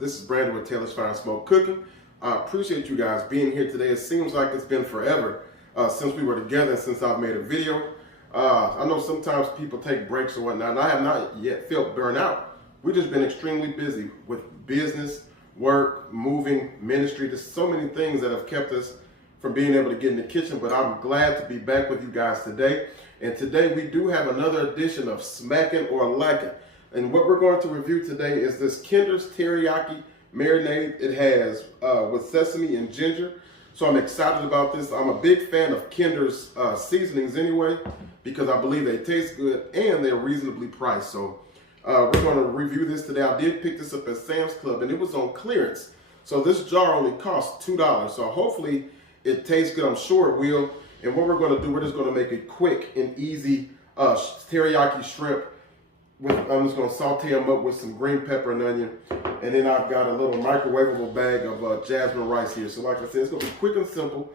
This is Brandon with Taylorsfiresmoke Cooking. I appreciate you guys being here today. It seems like it's been forever since we were together and since I've made a video. I know sometimes people take breaks or whatnot, and I have not yet felt burnout. We've just been extremely busy with business, work, moving, ministry. There's so many things that have kept us from being able to get in the kitchen, but I'm glad to be back with you guys today. And today we do have another edition of Smackin or Lackin. And what we're going to review today is this Kinder's Teriyaki Marinade. It has with sesame and ginger. So I'm excited about this. I'm a big fan of Kinder's seasonings anyway, because I believe they taste good and they're reasonably priced. So we're going to review this today. I did pick this up at Sam's Club and it was on clearance. So this jar only costs $2. So hopefully it tastes good. I'm sure it will. And what we're going to do, we're just going to make a quick and easy teriyaki shrimp. I'm just going to saute them up with some green pepper and onion. And then I've got a little microwavable bag of jasmine rice here. So like I said, it's going to be quick and simple,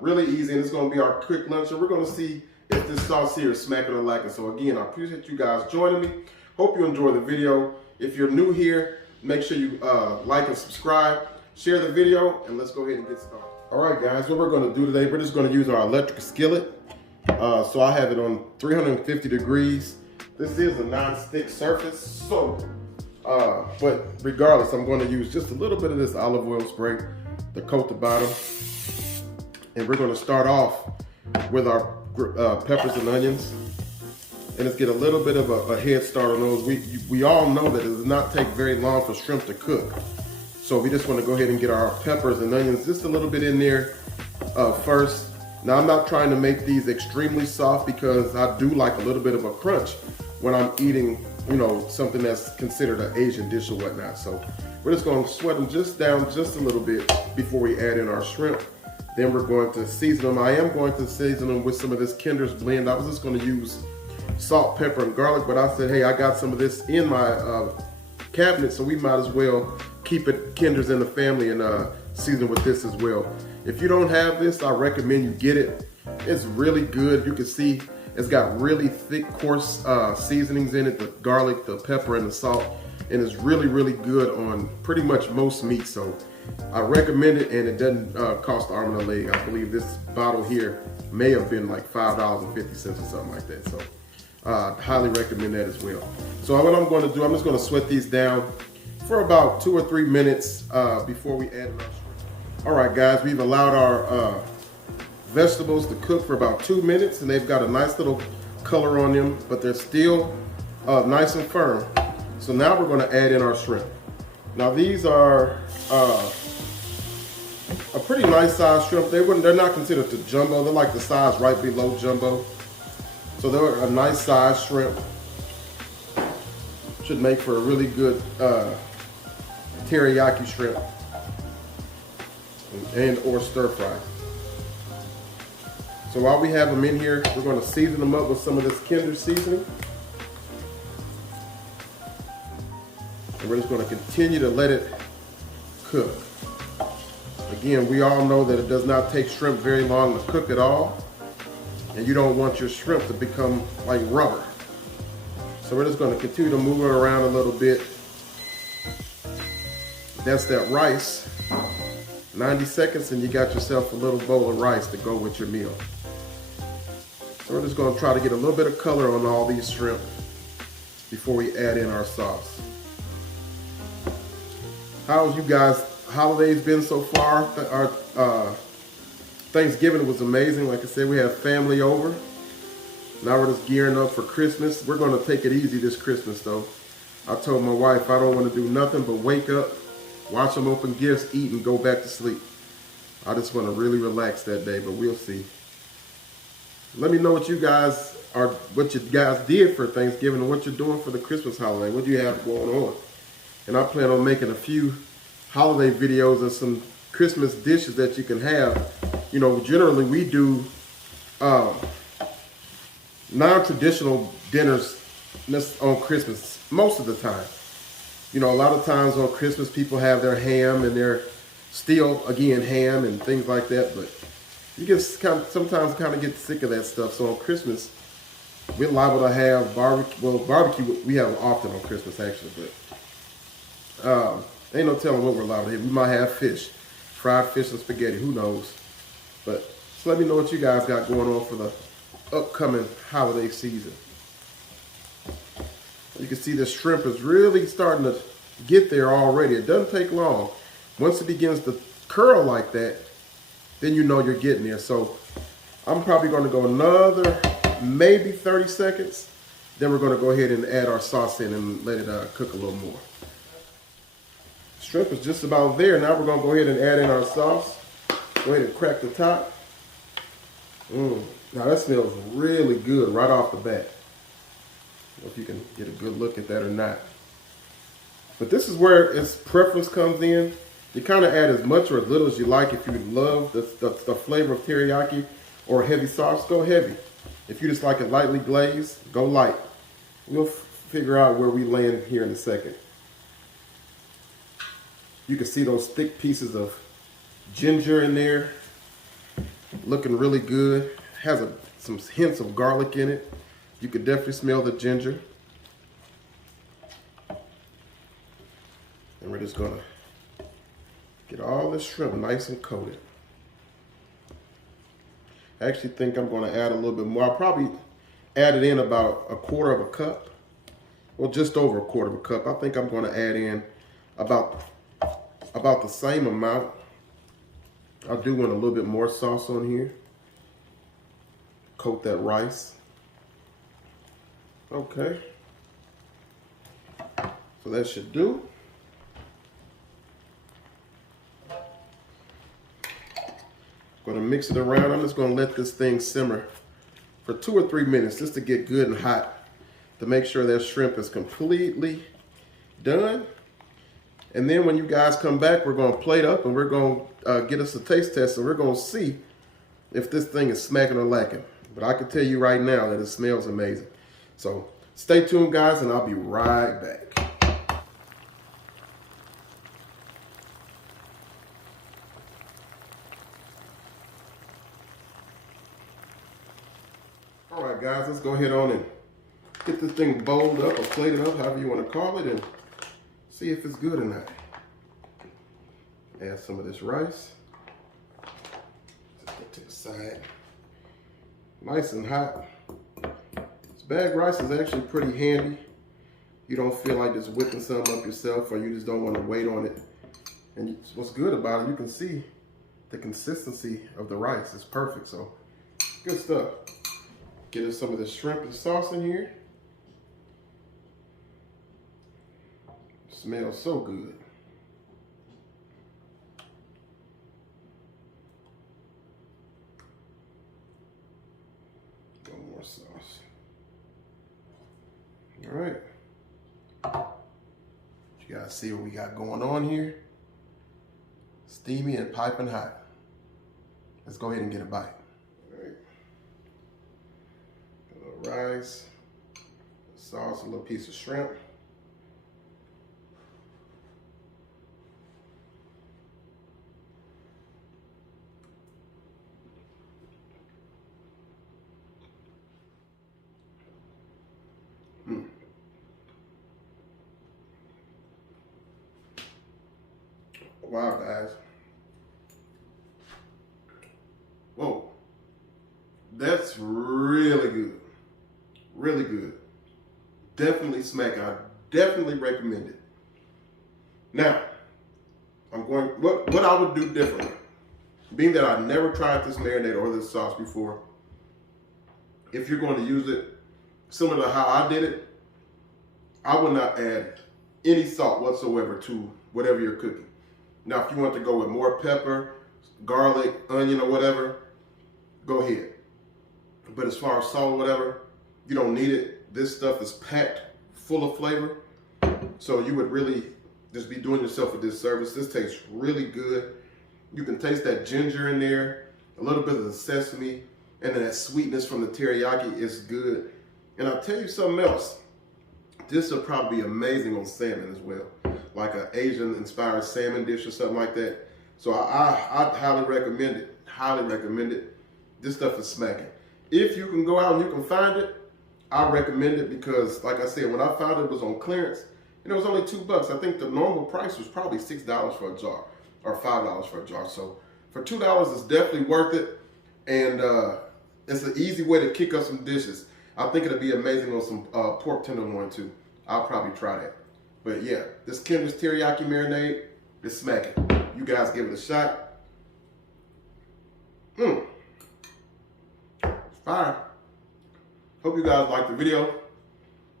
really easy. And it's going to be our quick lunch. And we're going to see if this sauce here is smacking or lacking. So again, I appreciate you guys joining me. Hope you enjoy the video. If you're new here, make sure you like and subscribe. Share the video, and let's go ahead and get started. All right, guys, what we're going to do today, we're just going to use our electric skillet. So I have it on 350 degrees. This is a non-stick surface, so, but regardless, I'm going to use just a little bit of this olive oil spray to coat the bottom. And we're going to start off with our peppers and onions. And let's get a little bit of a head start on those. We all know that it does not take very long for shrimp to cook. So we just want to go ahead and get our peppers and onions just a little bit in there first. Now I'm not trying to make these extremely soft because I do like a little bit of a crunch when I'm eating, you know, something that's considered an Asian dish or whatnot. So we're just going to sweat them just down just a little bit before we add in our shrimp. Then we're going to season them. I am going to season them with some of this Kinder's blend. I was just going to use salt, pepper, and garlic, but I said, hey, I got some of this in my cabinet, so we might as well keep it Kinder's in the family and season with this as well. If you don't have this, I recommend you get it. It's really good. You can see it's got really thick, coarse seasonings in it, the garlic, the pepper, and the salt, and it's really, really good on pretty much most meat. So I recommend it, and it doesn't cost an arm and a leg. I believe this bottle here may have been like $5.50 or something like that. So highly recommend that as well. So what I'm going to do, I'm just going to sweat these down for about 2 or 3 minutes before we add our shrimp. All right, guys, we've allowed our vegetables to cook for about 2 minutes, and they've got a nice little color on them, but they're still nice and firm. So now we're going to add in our shrimp. Now these are a pretty nice size shrimp. They're not considered the jumbo. They're like the size right below jumbo. So they're a nice size shrimp. Should make for a really good teriyaki shrimp and or stir fry. So while we have them in here, we're going to season them up with some of this Kinder seasoning. And we're just going to continue to let it cook. Again, we all know that it does not take shrimp very long to cook at all. And you don't want your shrimp to become like rubber. So we're just going to continue to move it around a little bit. That's that rice. 90 seconds and you got yourself a little bowl of rice to go with your meal. So we're just going to try to get a little bit of color on all these shrimp before we add in our sauce. How's you guys' holidays been so far? Our Thanksgiving was amazing. Like I said, we have family over. Now we're just gearing up for Christmas. We're going to take it easy this Christmas though. I told my wife I don't want to do nothing but wake up, watch them open gifts, eat, and go back to sleep. I just want to really relax that day, but we'll see. Let me know what you guys did for Thanksgiving and what you're doing for the Christmas holiday. What do you have going on? And I plan on making a few holiday videos and some Christmas dishes that you can have. You know, generally we do non-traditional dinners on Christmas most of the time. You know, a lot of times on Christmas people have their ham and their still, again, ham and things like that, but you get sometimes kind of get sick of that stuff. So on Christmas, we're liable to have barbecue. Well, barbecue we have often on Christmas actually, but Ain't no telling what we're allowed here. We might have fish, fried fish and spaghetti, who knows. But just let me know what you guys got going on for the upcoming holiday season. You can see the shrimp is really starting to get there already. It doesn't take long. Once it begins to curl like that, then you know you're getting there. So I'm probably going to go another maybe 30 seconds. Then we're going to go ahead and add our sauce in and let it cook a little more. Shrimp is just about there. Now we're going to go ahead and add in our sauce. Go ahead and crack the top. Now that smells really good right off the bat. I don't know if you can get a good look at that or not. But this is where its preference comes in. You kind of add as much or as little as you like. If you love the flavor of teriyaki or heavy sauce, go heavy. If you just like it lightly glazed, go light. We'll figure out where we land here in a second. You can see those thick pieces of ginger in there. Looking really good. Has some hints of garlic in it. You could definitely smell the ginger. And we're just gonna get all this shrimp nice and coated. I actually think I'm gonna add a little bit more. I'll probably add it in about 1/4 cup. Well, just over 1/4 cup. I think I'm gonna add in about the same amount. I do want a little bit more sauce on here. Coat that rice. Okay. So that should do. Gonna mix it around. I'm just gonna let this thing simmer for 2 or 3 minutes just to get good and hot, to make sure that shrimp is completely done. And then when you guys come back, we're gonna plate up and we're gonna get us a taste test, and we're gonna see if this thing is smacking or lacking. But I can tell you right now that it smells amazing. So stay tuned, guys, and I'll be right back. All right, guys, let's go ahead on and get this thing bowled up or plated up, however you want to call it, and see if it's good or not. Add some of this rice. Set that to the side. Nice and hot. This bagged rice is actually pretty handy. You don't feel like just whipping something up yourself, or you just don't want to wait on it. And what's good about it, you can see the consistency of the rice is perfect. So good stuff. Get us some of the shrimp and sauce in here. Smells so good. A little more sauce. All right. You guys see what we got going on here? Steamy and piping hot. Let's go ahead and get a bite. All right. A little rice, sauce, a little piece of shrimp. Wow, guys. Whoa. That's really good. Really good. Definitely Smackin. I definitely recommend it. Now, I'm going, what I would do differently, being that I've never tried this marinade or this sauce before, if you're going to use it similar to how I did it, I would not add any salt whatsoever to whatever you're cooking. Now, if you want to go with more pepper, garlic, onion, or whatever, go ahead. But as far as salt or whatever, you don't need it. This stuff is packed full of flavor. So you would really just be doing yourself a disservice. This tastes really good. You can taste that ginger in there, a little bit of the sesame, and then that sweetness from the teriyaki is good. And I'll tell you something else. This will probably be amazing on salmon as well, like an Asian-inspired salmon dish or something like that. So I highly recommend it. Highly recommend it. This stuff is smacking. If you can go out and you can find it, I recommend it because, like I said, when I found it was on clearance, and it was only $2. I think the normal price was probably $6 for a jar or $5 for a jar. So for $2, it's definitely worth it, and it's an easy way to kick up some dishes. I think it'll be amazing on some pork tenderloin too. I'll probably try that. But yeah, this Kendra's Teriyaki Marinade is smacking. You guys give it a shot. Fire. Hope you guys liked the video.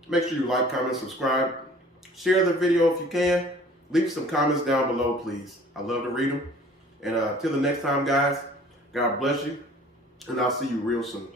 Make sure you like, comment, subscribe. Share the video if you can. Leave some comments down below, please. I love to read them. And till the next time, guys, God bless you. And I'll see you real soon.